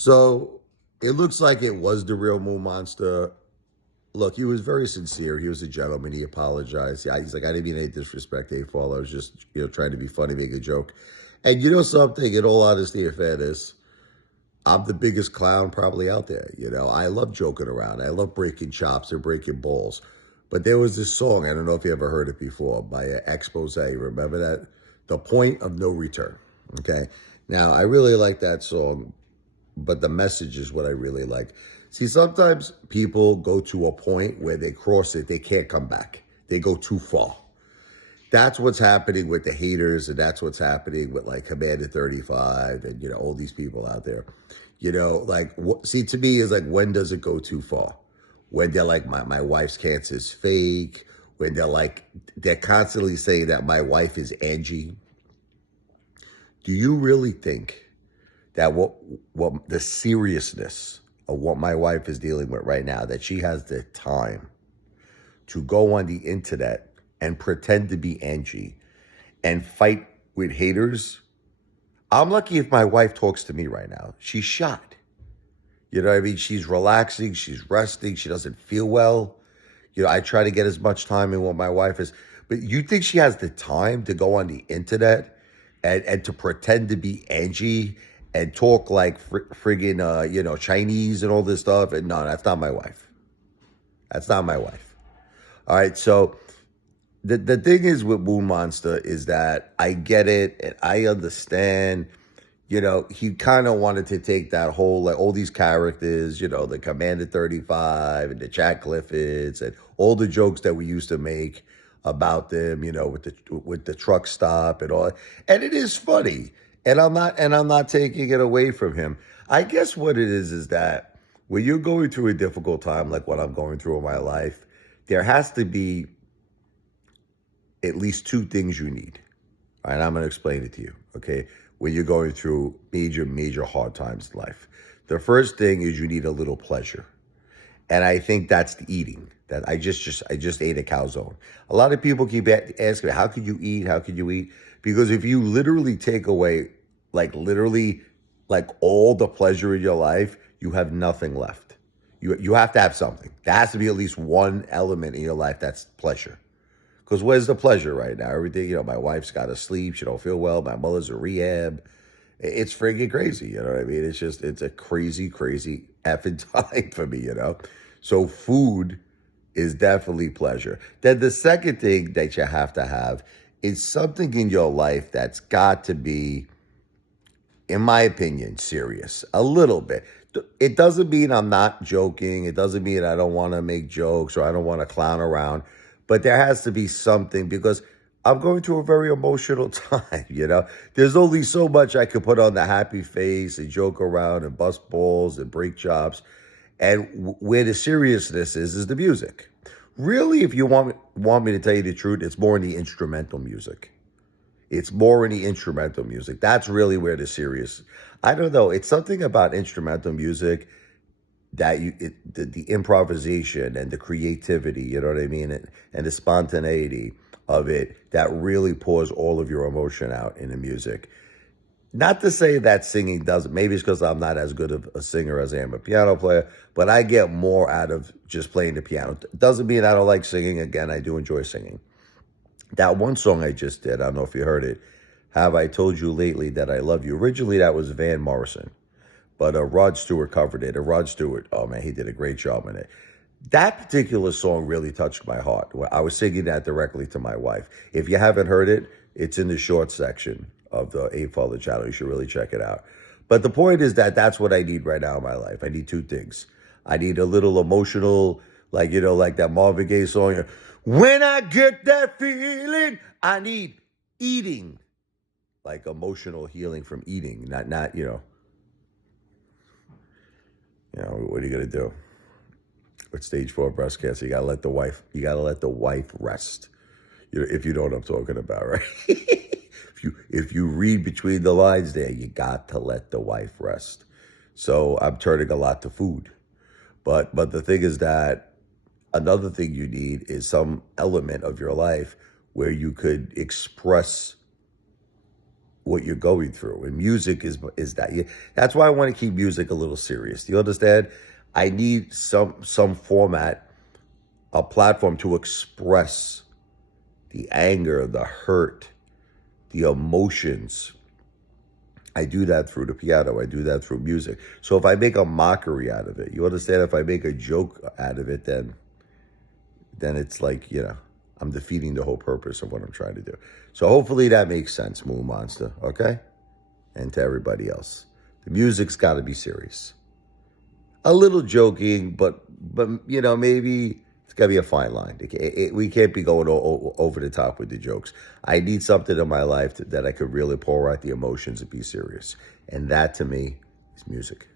So it looks like it was the real Moon Monster. Look, he was very sincere. He was a gentleman. He apologized. Yeah, he's like, I didn't mean any disrespect, A-Fall. I was just, trying to be funny, make a joke. And you know something, in all honesty and fairness, I'm the biggest clown probably out there. I love joking around. I love breaking chops and breaking balls. But there was this song, I don't know if you ever heard it before, by Expose. Remember that? The Point of No Return. Okay. Now, I really like that song, but the message is what I really like. See, sometimes people go to a point where they cross it, they can't come back. They go too far. That's what's happening with the haters, and that's what's happening with like Commander 35 and all these people out there. See, to me is like, when does it go too far? When they're like, my wife's cancer is fake, when they're constantly saying that my wife is Angie. Do you really think that what the seriousness of what my wife is dealing with right now, that she has the time to go on the internet and pretend to be Angie and fight with haters? I'm lucky if my wife talks to me right now. She's shot. You know what I mean? She's relaxing. She's resting. She doesn't feel well. I try to get as much time in what my wife is. But you think she has the time to go on the internet and to pretend to be Angie and talk like friggin', Chinese and all this stuff? And no, that's not my wife. That's not my wife. All right, so the thing is with Moon Monster is that I get it and I understand. He kind of wanted to take that whole, like, all these characters, the Commander 35 and the Jack Cliffords and all the jokes that we used to make about them, with the truck stop and all. And it is funny. And I'm not taking it away from him. I guess what it is that when you're going through a difficult time like what I'm going through in my life, there has to be at least two things you need. All right, I'm going to explain it to you, okay? When you're going through major, major hard times in life. The first thing is you need a little pleasure. And I think that's the eating. That I just ate a calzone. A lot of people keep asking me, how could you eat? How could you eat? Because if you literally take away, like all the pleasure in your life, you have nothing left. You have to have something. There has to be at least one element in your life that's pleasure. Because where's the pleasure right now? Everything, my wife's got to sleep. She don't feel well. My mother's in rehab. It's freaking crazy. You know what I mean? It's a crazy, crazy effing time for me, So food is definitely pleasure. Then the second thing that you have to have is something in your life that's got to be, in my opinion, serious. A little bit. It doesn't mean I'm not joking. It doesn't mean I don't want to make jokes or I don't want to clown around. But there has to be something, because I'm going through a very emotional time, There's only so much I could put on the happy face and joke around and bust balls and break chops. And where the seriousness is the music. Really, if you want me to tell you the truth, it's more in the instrumental music. It's more in the instrumental music. That's really where the serious. I don't know. It's something about instrumental music that the improvisation and the creativity, you know what I mean, and the spontaneity of it that really pours all of your emotion out in the music. Not to say that singing doesn't, maybe it's because I'm not as good of a singer as I am a piano player, but I get more out of just playing the piano. Doesn't mean I don't like singing. Again, I do enjoy singing. That one song I just did, I don't know if you heard it, Have I Told You Lately That I Love You? Originally, that was Van Morrison. But Rod Stewart covered it. And Rod Stewart, oh man, he did a great job in it. That particular song really touched my heart. I was singing that directly to my wife. If you haven't heard it, it's in the short section of the A-Father channel. You should really check it out. But the point is that that's what I need right now in my life. I need two things. I need a little emotional, like that Marvin Gaye song. When I get that feeling, I need eating. Like emotional healing from eating, not what are you gonna do? With stage 4 breast cancer, you gotta let the wife rest. If you know what I'm talking about, right? if you read between the lines there, you got to let the wife rest. So I'm turning a lot to food. But the thing is that another thing you need is some element of your life where you could express what you're going through. And music is that. That's why I want to keep music a little serious. Do you understand? I need some format, a platform to express the anger, the hurt, the emotions. I do that through the piano. I do that through music. So if I make a mockery out of it, you understand? If I make a joke out of it, then it's like, I'm defeating the whole purpose of what I'm trying to do. So hopefully that makes sense, Moon Monster, okay? And to everybody else. The music's got to be serious. A little joking, but maybe it's got to be a fine line. We can't be going over the top with the jokes. I need something in my life that I could really pour out the emotions and be serious. And that, to me, is music.